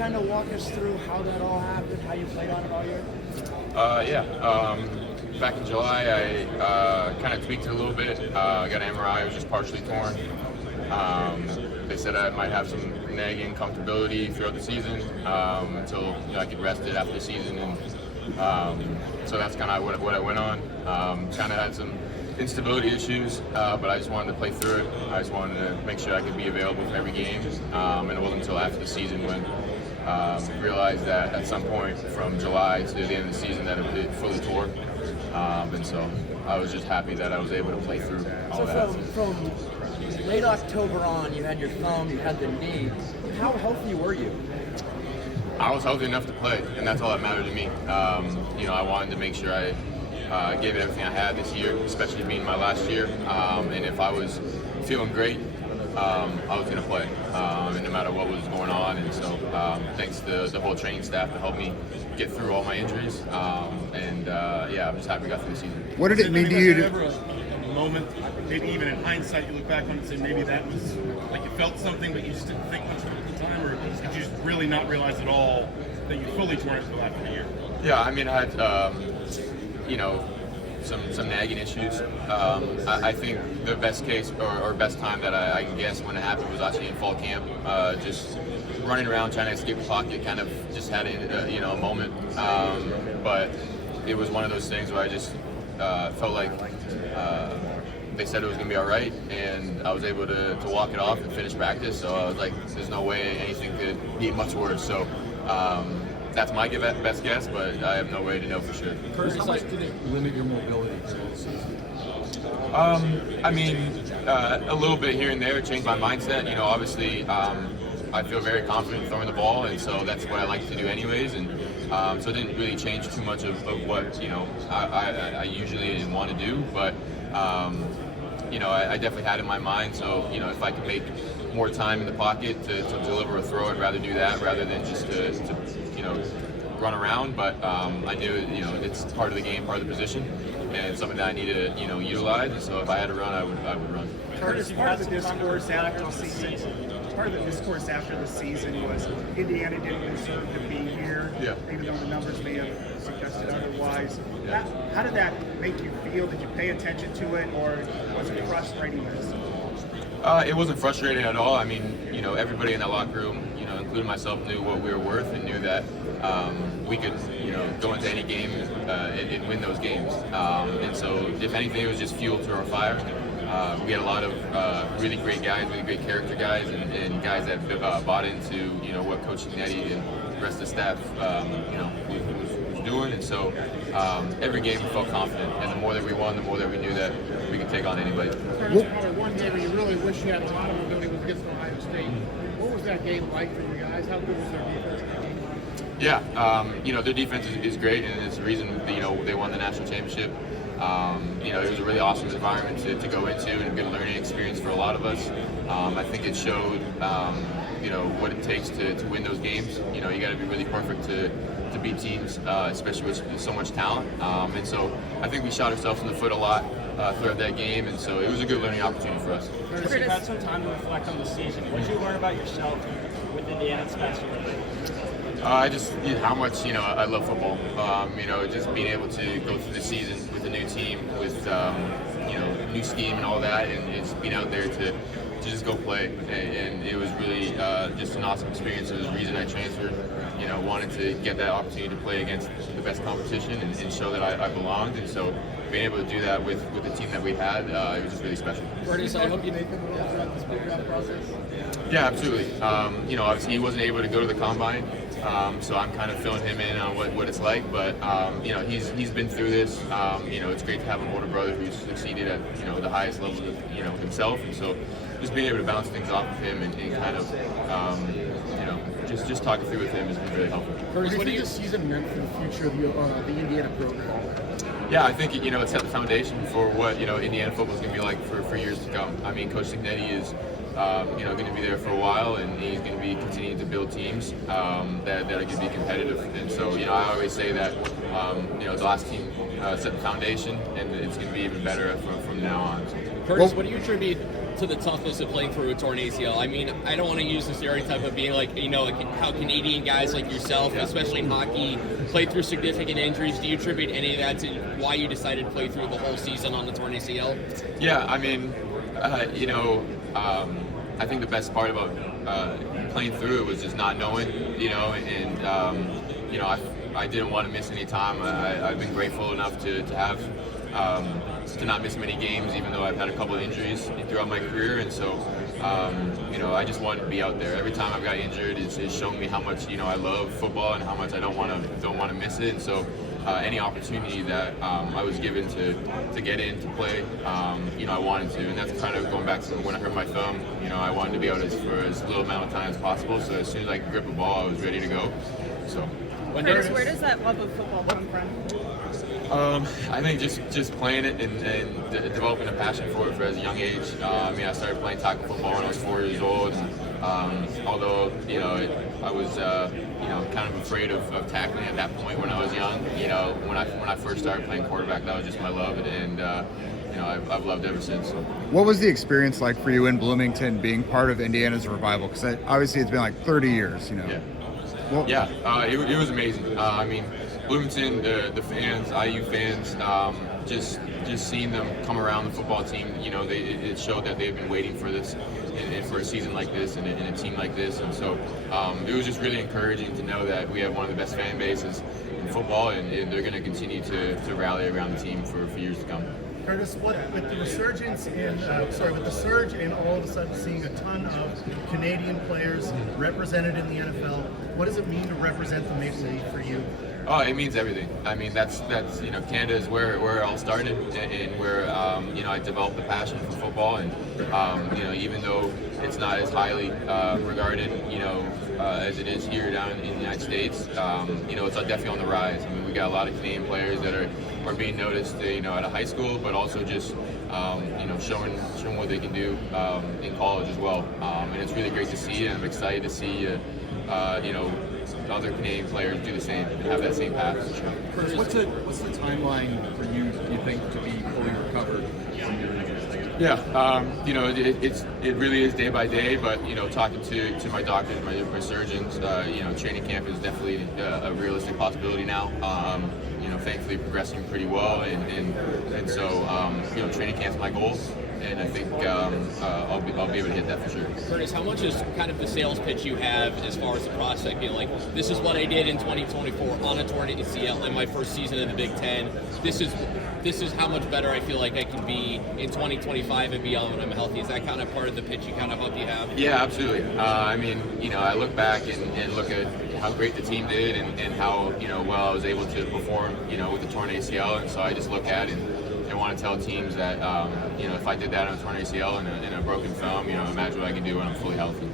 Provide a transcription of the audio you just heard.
kind of walk us through how that all happened, how you played on it all year? Back in July, I kind of tweaked it a little bit. Got an MRI, it was just partially torn. They said I might have some nagging comfortability throughout the season until I could rest it after the season, and so that's kind of what I went on. Kind of had some instability issues, but I just wanted to play through it. I just wanted to make sure I could be available for every game, and it wasn't until after the season when realized that at some point from July to the end of the season that it fully tore, and so I was just happy that I was able to play through all that. From late October on, you had your thumb, you had the knee. How healthy were you? I was healthy enough to play, and that's all that mattered to me. I wanted to make sure I gave it everything I had this year, especially being my last year. And if I was feeling great, I was going to play, and no matter what was going on. And so thanks to the whole training staff to help me get through all my injuries. I'm just happy I got through the season. What did it mean to you? Ever a moment, maybe even in hindsight, you look back on it and say maybe that was like you felt something, but you just didn't think much of it at the time, or did you just really not realize at all that you fully tore it until after the year? Yeah, I mean, I had some nagging issues. I think the best case or best time that I can guess when it happened was actually in fall camp. Just running around trying to escape the pocket, kind of just had a moment. But it was one of those things where I just felt like they said it was going to be all right, and I was able to walk it off and finish practice. So I was like, there's no way anything could be much worse. So that's my best guess, but I have no way to know for sure. Kurtis, how much did it limit your mobility throughout the season? A little bit here and there. It changed my mindset. Obviously, I feel very confident throwing the ball, and so that's what I like to do anyways. And so it didn't really change too much of what I usually want to do, but I definitely had in my mind. So if I could make more time in the pocket to deliver a throw, I'd rather do that rather than just to run around. But I knew it's part of the game, part of the position, and it's something that I needed to utilize. And so if I had to run, I would run. Kurtis, part of the discourse after the season was Indiana didn't deserve to be here, even though the numbers may have suggested otherwise. Yeah. How did that make you feel? Did you pay attention to it, or was it frustrating? It wasn't frustrating at all. I mean, everybody in that locker room, including myself, knew what we were worth and knew that we could, go into any game and win those games. And so, if anything, it was just fuel to our fire. We had a lot of really great guys, really great character guys, and guys that bought into, what Coach Nettie and the rest of the staff, was doing. And so, every game we felt confident, and the more that we won, the more that we knew that we could take on anybody. One game where you really wish you had a lot of mobility was against Ohio State. What was that game like for you guys? How good was their defense in that game? Yeah, their defense is great, and it's the reason they won the national championship. It was a really awesome environment to go into and a good learning experience for a lot of us. I think it showed, what it takes to win those games. You got to be really perfect to beat teams, especially with so much talent. And so I think we shot ourselves in the foot a lot throughout that game, and so it was a good learning opportunity for us. Kurtis, you've had some time to reflect on the season. What did you learn about yourself with Indiana especially? Just how much I love football. Just being able to go through the season with a new team, with new scheme and all that, and just being out there to just go play. And it was really just an awesome experience. It was the reason I transferred. Wanted to get that opportunity to play against the best competition and show that I belonged. And so being able to do that with the team that we had, it was just really special. Kurtis, I hope you make him throughout this big draft process. Yeah, absolutely. Obviously he wasn't able to go to the combine, so I'm kind of filling him in on what it's like. But he's been through this. It's great to have an older brother who's succeeded at the highest level himself, and so just being able to bounce things off of him and kind of just talking through with him has been really helpful. Kurtis, what do you think this season meant for the future of the Indiana program? Yeah, I think it set the foundation for what Indiana football is going to be like for years to come. I mean, Coach Signetti is going to be there for a while, and he's going to be continuing to build teams that are going to be competitive. And so I always say that the last team set the foundation, and it's going to be even better from now on. Kurtis, what do you attribute to the toughness of playing through a torn ACL? I mean, I don't want to use the stereotype of being like, like how Canadian guys like yourself, especially in hockey, play through significant injuries. Do you attribute any of that to why you decided to play through the whole season on the torn ACL? Yeah, I mean, I think the best part about playing through it was just not knowing, and I didn't want to miss any time. I've been grateful enough to have to not miss many games, even though I've had a couple of injuries throughout my career, and so I just wanted to be out there. Every time I've got injured, it's shown me how much I love football and how much I don't want to miss it. And so any opportunity that I was given to get in to play, I wanted to, and that's kind of going back to when I hurt my thumb. I wanted to be out for as little amount of time as possible. So as soon as I could grip a ball, I was ready to go. So. Curtis, where does that love of football come from? I think just playing it and developing a passion for it as a young age. I started playing tackle football when I was 4 years old. And, although I was kind of afraid of tackling at that point when I was young. When I first started playing quarterback, that was just my love, and I've loved it ever since. What was the experience like for you in Bloomington, being part of Indiana's revival? Because obviously it's been like 30 years. Yeah. Well, it was amazing. Bloomington, the fans, IU fans, just seeing them come around the football team, it showed that they've been waiting for this and for a season like this and a team like this. And so it was just really encouraging to know that we have one of the best fan bases in football, and they're going to continue to rally around the team for years to come. Curtis, with the resurgence with the surge and all of a sudden seeing a ton of Canadian players represented in the NFL, what does it mean to represent the Maple Leaf for you? Oh, it means everything. I mean, that's Canada is where it all started, and where I developed the passion for football, and even though it's not as highly regarded, as it is here down in the United States, it's definitely on the rise. I mean, we got a lot of Canadian players that are being noticed, at a high school, but also just showing what they can do in college as well. And it's really great to see, and I'm excited to see other Canadian players do the same and have that same path. Curtis, what's the timeline for you think, to be fully recovered from your injuries? Yeah, it really is day by day, but talking to my doctors, my surgeons, training camp is definitely a realistic possibility now. Thankfully progressing pretty well, and so training camp's my goal, and I think I'll be able to hit that for sure. Curtis, how much is kind of the sales pitch you have as far as the prospect being like, this is what I did in 2024 on a torn ACL in my first season in the Big Ten. This is how much better I feel like I can be in 2025 and beyond when I'm healthy. Is that kind of part of the pitch you kind of hope you have? Yeah, absolutely. I look back and look at how great the team did and how well I was able to perform with the torn ACL, and so I just look at it and want to tell teams that if I did that on a torn ACL and a broken thumb, imagine what I can do when I'm fully healthy.